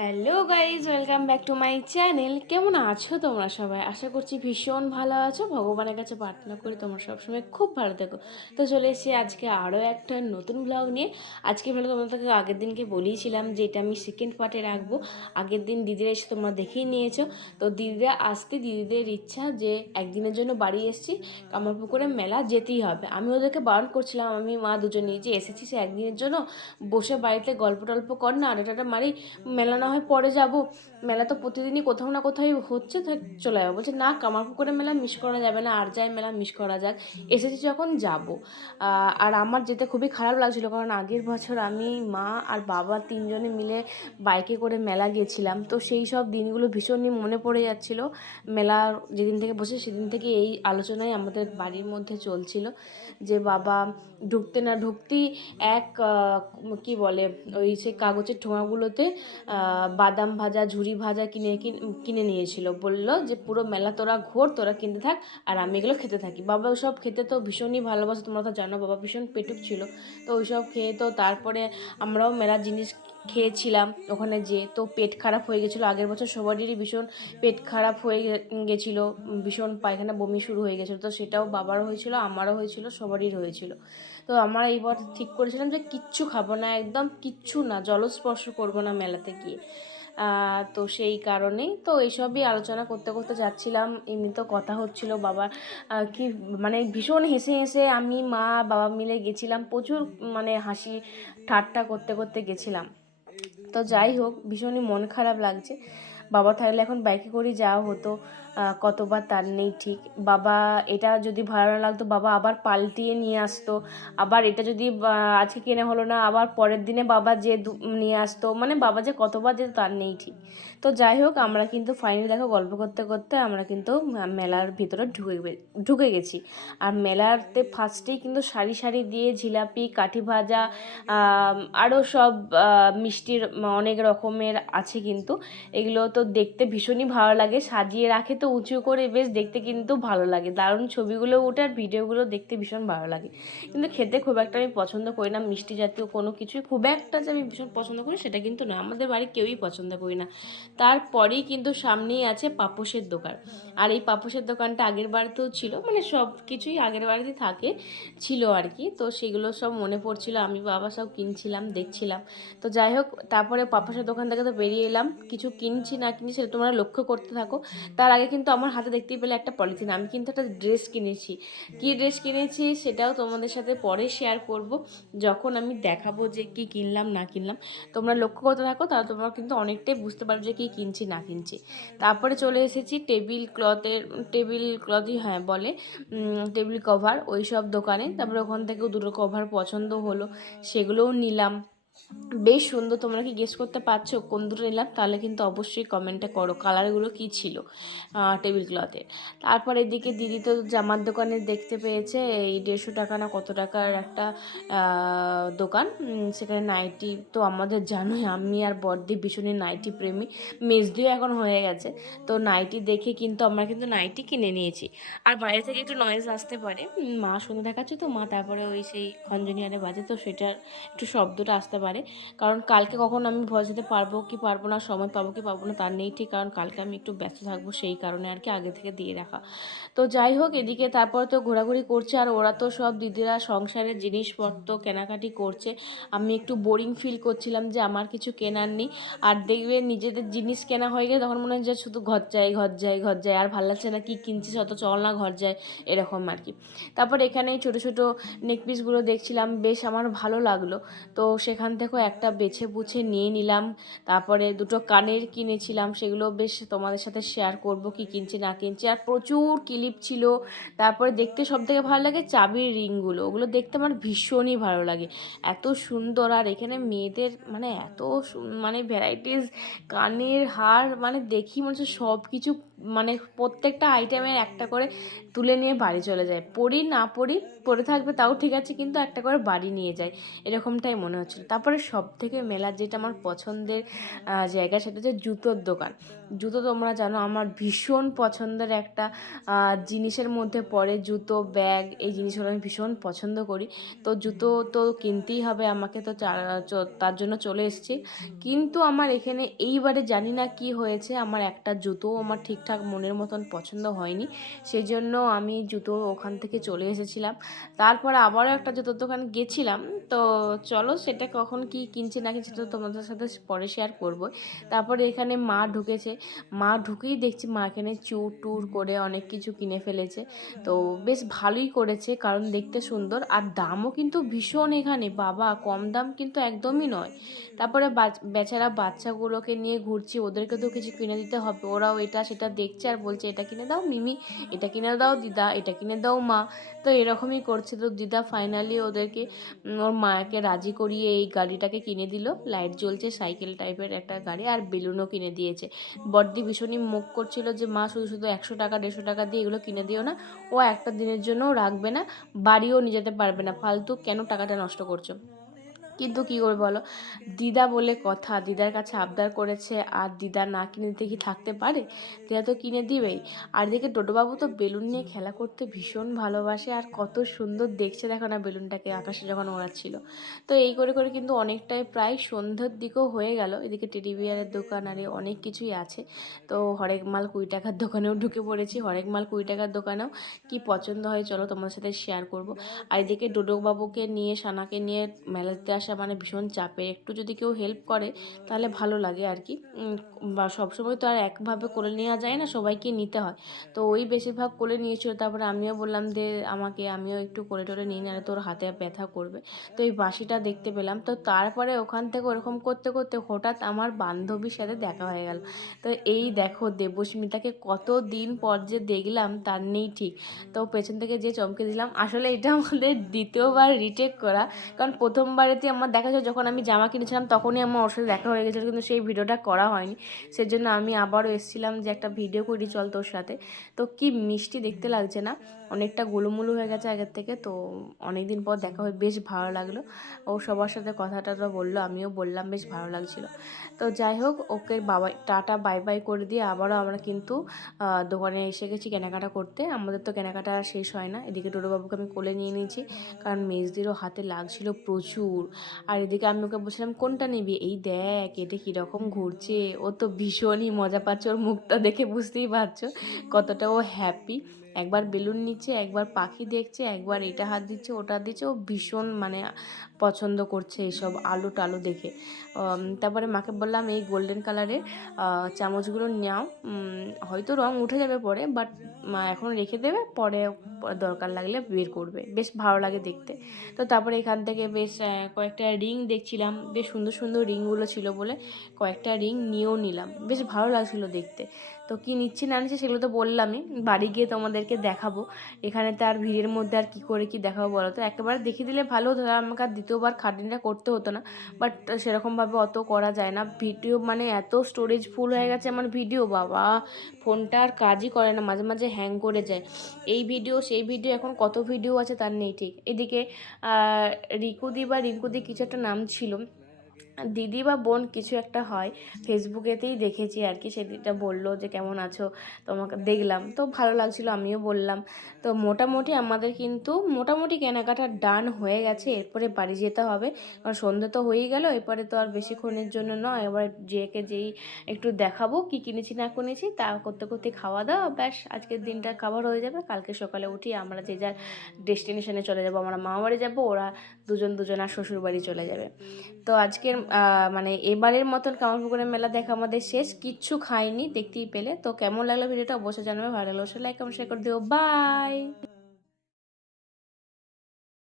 Hello guys, welcome back to my channel. কেমন আছো তোমরা সবাই? আশা করছি ভীষণ ভালো আছো। ভগবানের কাছে প্রার্থনা করি তোমরা সবসময় খুব ভালো থেকো। তো চলে এসেছি আজকে আরও একটা নতুন ব্লগ নিয়ে। আজকে ভালো তোমাদেরকে আগের দিনকে বলেইছিলাম যে এটা আমি সেকেন্ড পার্টে রাখবো। আগের দিন দিদিরা এসে তোমরা দেখেই নিয়েছো। তো দিদিরা আসতে দিদিদের ইচ্ছা যে একদিনের জন্য বাড়ি এসেছি, কামারপুকুরে মেলা যেতেই হবে। আমি ওদেরকে বারণ করছিলাম, আমি মা দুজনেই, যে এসেছি সে একদিনের জন্য, বসে বাড়িতে গল্প টল্প কর না, আড্ডা মারি, মেলা না হয় পরে যাব। মেলা তো প্রতিদিনই কোথাও না কোথাও হচ্ছে, তো চলে যাবো। বলছে না, কামারপুকুরের মেলা মিস করা যাবে না, আর যাই মেলা মিস করা যাক, এসেছি যখন যাব। আর আমার যেতে খুবই খারাপ লাগছিল, কারণ আগের বছর আমি, মা আর বাবা তিনজনে মিলে বাইকে করে মেলা গিয়েছিলাম। তো সেই সব দিনগুলো ভীষণই মনে পড়ে যাচ্ছিল। মেলা যেদিন থেকে বসে সেদিন থেকে এই আলোচনাই আমাদের বাড়ির মধ্যে চলছিল যে বাবা ঢুকতে না ঢুকতেই কি বলে, ওই সে কাগজের ঠোঙাগুলোতে বাদাম ভাজা, ঝুরি ভাজা কিনে কিনে নিয়েছিল। বলল যে পুরো মেলা তোরা ঘোর, তোরা কিনতে থাক আর আমি এগুলো খেতে থাকি। বাবা ওসব খেতে তো ভীষণই ভালোবাসে, তোমরা তো জানো বাবা ভীষণ পেটুক ছিল। তো ওইসব খেয়ে তো তারপরে আমরাও মেলার জিনিস খেয়েছিলাম ওখানে যে, তো পেট খারাপ হয়ে গেছিলো। আগের বছর সবারই ভীষণ পেট খারাপ হয়ে গেছিলো, ভীষণ পায়খানা বমি শুরু হয়ে গেছিলো। তো সেটাও বাবারও হয়েছিল, আমারও হয়েছিল, সবারই হয়েছিল। তো আমরা এইবার ঠিক করেছিলাম যে কিচ্ছু খাবো না, একদম কিচ্ছু না, জলস্পর্শ করবো না মেলাতে গিয়ে। তো সেই কারণেই তো এইসবই আলোচনা করতে করতে যাচ্ছিলাম। এমনি তো কথা হচ্ছিল বাবার, কি মানে ভীষণ হেসে হেসে আমি, মা, বাবা মিলে গেছিলাম। প্রচুর মানে হাসি ঠাট্টা করতে করতে গেছিলাম। তো যাই হোক, ভীষণই মন খারাপ লাগছে। বাবা থাকলে এখন বাইকে করেই যাওয়া হতো, কতবার তার নেই ঠিক। বাবা এটা যদি ভালো না লাগতো, বাবা আবার পাল্টিয়ে নিয়ে আসতো। আবার এটা যদি আজকে কেনা হলো না, আবার পরের দিনে বাবা যে নিয়ে আসতো, মানে বাবা যে কতবার যেত তার নেই ঠিক। তো যাই হোক, আমরা কিন্তু ফাইনালি দেখো গল্প করতে করতে আমরা কিন্তু মেলার ভিতরে ঢুকে গেছি। আর মেলাতে ফার্স্টেই কিন্তু সারি সারি দিয়ে জিলাপি, কাঠি ভাজা, আরও সব মিষ্টির অনেক রকমের আছে কিন্তু। এগুলো তো দেখতে ভীষণই ভালো লাগে, সাজিয়ে রাখে তো উঁচু করে, বেশ দেখতে কিন্তু ভালো লাগে, দারুণ ছবিগুলো ওঠে আর ভিডিওগুলো দেখতে ভীষণ ভালো লাগে। কিন্তু খেতে খুব একটা আমি পছন্দ করি না, মিষ্টি জাতীয় কোনো কিছুই খুব একটা যে আমি ভীষণ পছন্দ করি সেটা কিন্তু না, আমাদের বাড়ির কেউই পছন্দ করি না। তারপরেই কিন্তু সামনেই আছে পাপোশের দোকান। আর এই পাপোশের দোকানটা আগের বাড়িতেও ছিল, মানে সব কিছুই আগের বাড়িতে থাকে ছিল আর কি। তো সেগুলো সব মনে পড়ছিল, আমি বাবা সব কিনছিলাম, দেখছিলাম। তো যাই হোক, তারপরে পাপোশের দোকান থেকে তো বেরিয়ে এলাম, কিছু কিনছি না কিনছি সেটা তোমরা লক্ষ্য করতে থাকো। তার আগে কিন্তু আমার হাতে দেখতেই পেলে একটা পলিথিন, আমি কিন্তু একটা ড্রেস কিনেছি। কী ড্রেস কিনেছি সেটাও তোমাদের সাথে পরে শেয়ার করব, যখন আমি দেখাবো যে কি কিনলাম না কিনলাম। তোমরা লক্ষ্য করতে থাকো, তাহলে তোমরা কিন্তু অনেকটাই বুঝতে পারবে যে কী কিনছি না কিনছি। তারপরে চলে এসেছি টেবিল ক্লথই হ্যাঁ বলে, টেবিল কভার ওই সব দোকানে। তারপরে ওখান থেকেও দুটো কভার পছন্দ হলো, সেগুলোও নিলাম। বেশ সুন্দর। তোমরা কি গেস করতে পারছো কোন দুটো নিলাম? তাহলে কিন্তু অবশ্যই কমেন্টে করো কালারগুলো কী ছিল টেবিল ক্লথের। তারপর এদিকে দিদি তো জামার দোকানে দেখতে পেয়েছে, এই 150 টাকা না কত টাকার একটা দোকান, সেখানে নাইটি তো আমাদের জানোই, আমি আর বড়দি ভীষণই নাইটি প্রেমী, মেজদিও এখন হয়ে গেছে। তো নাইটি দেখে কিন্তু আমরা কিন্তু নাইটি কিনে নিয়েছি। আর বাইরে থেকে একটু নয়েজ আসতে পারে, মা শুনে দেখাচ্ছে তো, মা তারপরে ওই সেই খঞ্জনিয়ারে বাজে, তো সেটার একটু শব্দটা আসতে পারে। কারণ কালকে কখন আমি ভয়েস দিতে পারবো কি পারবো না, সময় পাবো কি পাবো না তার নেই ঠিক, কারণ কালকে আমি একটু ব্যস্ত থাকবো, সেই কারণে আর কি আগে থেকে দিয়ে রাখা। তো যাই হোক, এদিকে তারপরে তো ঘোরাঘুরি করছে, আর ওরা তো সব দিদিরা সংসারের জিনিসপত্র কেনাকাটি করছে। আমি একটু বোরিং ফিল করছিলাম যে আমার কিছু কেনার নেই। আর দেখবে নিজেদের জিনিস কেনা হয়ে গেলে তখন মনে হয় যে শুধু ঘর যাই ঘর যাই ঘর যাই, আর ভালো লাগছে না, কি কিনছিস অত, চল না ঘর যাই, এরকম আর কি। তারপর এখানে ছোটো ছোটো নেকপিসগুলো দেখছিলাম, বেশ আমার ভালো লাগলো। তো সেখান থেকেও একটা বেছে বুছে নিয়ে নিলাম। তারপরে দুটো কানের কিনেছিলাম, সেগুলো বেশ তোমাদের সাথে শেয়ার করব কি কিনছি না কিনছি। আর প্রচুর ক্লিপ ছিল। তারপরে দেখতে সবথেকে ভালো লাগে চাবির রিংগুলো, ওগুলো দেখতে আমার ভীষণই ভালো লাগে, এত সুন্দর। আর এখানে মেয়েদের মানে এত মানে ভ্যারাইটিস কানের হার, মানে দেখি মনে হচ্ছে সব কিছু, মানে প্রত্যেকটা আইটেমের একটা করে তুলে নিয়ে বাড়ি চলে যায়। পরে থাকবে তাও ঠিক আছে, কিন্তু একটা করে বাড়ি নিয়ে যায়, এরকমটাই মনে হচ্ছিল। তারপরে সবথেকে মেলার যেটা আমার পছন্দের জায়গা সেটা হচ্ছে জুতোর দোকান। জুতো তোমরা জানো আমার ভীষণ পছন্দের একটা জিনিসের মধ্যে পড়ে, জুতো, ব্যাগ, এই জিনিসগুলো আমি ভীষণ পছন্দ করি। তো জুতো তো কিনতেই হবে আমাকে, তো তার জন্য চলে এসেছি। কিন্তু আমার এখানে এইবারে জানি না কি হয়েছে, আমার একটা জুতোও আমার ঠিকঠাক মনের মতন পছন্দ হয়নি, সেজন্য আমি জুতো ওখান থেকে চলে এসেছিলাম। তারপর আবারও একটা জুতোর দোকান গেছিলাম। তো চলো সেটা কখন কি কিনছি না কিনছি তো তোমাদের সাথে পরে শেয়ার করবো। তারপরে এখানে মা ঢুকেছে, মা ঢুকেই দেখছি মা এখানে চুর টুর করে অনেক কিছু কিনে ফেলেছে। তো বেশ ভালোই করেছে, কারণ দেখতে সুন্দর আর দামও কিন্তু ভীষণ এখানে, বাবা কম দাম কিন্তু একদমই নয়। তারপরে বেচারা বাচ্চাগুলোকে নিয়ে ঘুরছি, ওদেরকে তো কিছু কিনে দিতে হবে, ওরাও এটা সেটা দেখছে আর বলছে এটা কিনে দাও মিমি, এটা কিনে দাও দিদা, এটা কিনে দাও মা। তো এরকমই করছে। তো দিদা ফাইনালি ওদেরকে ওর মাকে রাজি করিয়ে এই গাড়িটাকে কিনে দিল, লাইট জ্বলছে সাইকেল টাইপের একটা গাড়ি, আর বেলুনও কিনে দিয়েছে। বড়দি ভীষণই মুখ করছিল যে মা শুধু শুধু 100 টাকা 150 টাকা দিয়ে এগুলো কিনে দিও না, ও একটা দিনের জন্যও রাখবে না, বাড়িও নিয়ে যেতে পারবে না, ফালতু কেন টাকাটা নষ্ট করছো। কিন্তু কী করবে বলো, দিদা বলে কথা, দিদার কাছে আবদার করেছে আর দিদা না কিনে দিতে কি থাকতে পারে, দিদা তো কিনে দিবেই। আর এদিকে টোটোবাবু তো বেলুন নিয়ে খেলা করতে ভীষণ ভালোবাসে, আর কত সুন্দর দেখছে দেখো না বেলুনটাকে আকাশে যখন ওড়াচ্ছিল। তো এই করে করে কিন্তু অনেকটাই প্রায় সন্ধ্যের দিকেও হয়ে গেল। এদিকে টেডি বিয়ারের দোকান আর অনেক কিছুই আছে। তো হরেক মাল 20 টাকার দোকানেও ঢুকে পড়েছি, হরেক মাল 20 টাকার দোকানেও কি পছন্দ হয় চলো তোমার সাথে শেয়ার করব। আর এদিকে ডোডোবাবুকে নিয়ে সানাকে নিয়ে মেলাতে আসা মানে ভীষণ চাপে, একটু যদি কেউ হেল্প করে তাহলে ভালো লাগে আর কি। বা সবসময় তো আর একভাবে কোলে নেওয়া যায় না, সবাইকে নিতে হয়। তো ওই বেশিরভাগ কোলে নিয়েছিল, তারপরে আমিও বললাম যে আমাকে, আমিও একটু কোলে টোলে নিয়ে নিলে তোর হাতে ব্যথা করবে। তো এই বাঁশিটা দেখতে পেলাম, তো তারপরে ওখান থেকে ওরকম করতে করতে হঠাৎ আমার বান্ধবীর সাথে দেখা হয়ে গেল। তো এই দেখো দেবস্মিতাকে কত দিন পর যে দেখলাম তার নেই ঠিক। তো পেছন থেকে যে চমকে দিলাম, আসলে এটা আমাদের দ্বিতীয়বার রিটেক করা, কারণ প্রথমবারেতে আমার দেখা যায় যখন আমি জামা কিনেছিলাম তখনই আমার ওর সাথে দেখা হয়ে গেছিলো, কিন্তু সেই ভিডিওটা করা হয়নি। সেজন্য আমি আবারও এসেছিলাম যে একটা ভিডিও করি চল তোর সাথে। তো কি মিষ্টি দেখতে লাগছে না, অনেকটা গোলুমুলু হয়ে গেছে আগের থেকে। তো অনেক দিন পর দেখা হয়ে বেশ ভালো লাগলো, ও সবার সাথে কথাটা বললো, আমিও বললাম, বেশ ভালো লাগছিলো। তো যাই হোক, ওকে বাবা টাটা বাই বাই করে দিয়ে আবারও আমরা কিন্তু দোকানে এসে গেছি কেনাকাটা করতে। আমাদের তো কেনাকাটা শেষ হয় না। এদিকে টোটোবাবুকে আমি কোলে নিয়ে নিয়েছি, কারণ মেজদিরও হাতে লাগছিল প্রচুর। আর এদিকে আমি ওকে বলছিলাম কোনটা নিবি, এই দেখ এটা কীরকম ঘুরছে, ও তো ভীষণই মজা পাচ্ছে, ওর মুখটা দেখে বুঝতেই পারছো কতটা ও হ্যাপি। একবার বেলুন নিচ্ছে, একবার পাখি দেখছে, একবার এটা হাত দিচ্ছে ওটা দিচ্ছে, ও ভীষণ মানে পছন্দ করছে এইসব আলু টালু দেখে। তারপরে মাকে বললাম এই গোল্ডেন কালারের চামচগুলো নাও, হয়তো রং উঠে যাবে পরে, বাট এখন রেখে দেবে, পরে দরকার লাগলে বের করবে, বেশ ভালো লাগে দেখতে। তো তারপরে এখান থেকে বেশ কয়েকটা রিং দেখছিলাম, বেশ সুন্দর সুন্দর রিংগুলো ছিল বলে কয়েকটা রিং নিয়েও নিলাম, বেশ ভালো লাগছিলো দেখতে। তো কী নিচ্ছি না নিচ্ছি সেগুলো তো বললামই, বাড়ি গিয়ে তোমাদেরকে দেখাবো। এখানে তো আর ভিড়ের মধ্যে আর কী করে কী দেখাবো বলো তো, একেবারে দেখিয়ে দিলে ভালো হতো, আমাকে আর দ্বিতীয়বার খাটনিটা করতে হতো না। বাট সেরকমভাবে অত করা যায় না, ভিডিও মানে এত স্টোরেজ ফুল হয়ে গেছে আমার ভিডিও, বাবা ফোনটা আর কাজই করে না, মাঝে মাঝে হ্যাং করে যায়, এই ভিডিও সেই ভিডিও, এখন কত ভিডিও আছে তার নেই ঠিক। এদিকে রিকুদি বা রিঙ্কুদি কিছু একটা নাম ছিল, দিদি বা বোন কিছু একটা হয়, ফেসবুকেতেই দেখেছি আর কি, সেদিনটা বললো যে কেমন আছো, তোমাকে দেখলাম তো ভালো লাগছিলো, আমিও বললাম। তো মোটামুটি আমাদের কিন্তু মোটামুটি কেনাকাটা ডান হয়ে গেছে, এরপরে বাড়ি যেতে হবে, কারণ সন্ধ্যে তো হয়েই গেল, এরপরে তো আর বেশিক্ষণের জন্য নয়, এবার যেই একটু দেখাবো কি কিনেছি না কিনেছি, তা করতে করতে খাওয়া দাওয়া, ব্যাস আজকের দিনটা কভার হয়ে যাবে। কালকে সকালে উঠি আমরা যে যার ডেস্টিনেশনে চলে যাব, আমরা মামা বাড়ি যাবো, ওরা দুজন আর শ্বশুর বাড়ি চলে যাবে। তো আজকের মানে এবারের মতন কামারপুকুরের মেলা দেখা আমাদের শেষ, কিচ্ছু খাইনি দেখতেই পেলে। তো কেমন লাগলো ভিডিওটা অবশ্যই জানাবে, ভালো লাগলো অবশ্যই লাইক কমেন্ট শেয়ার করে দিও, বাই।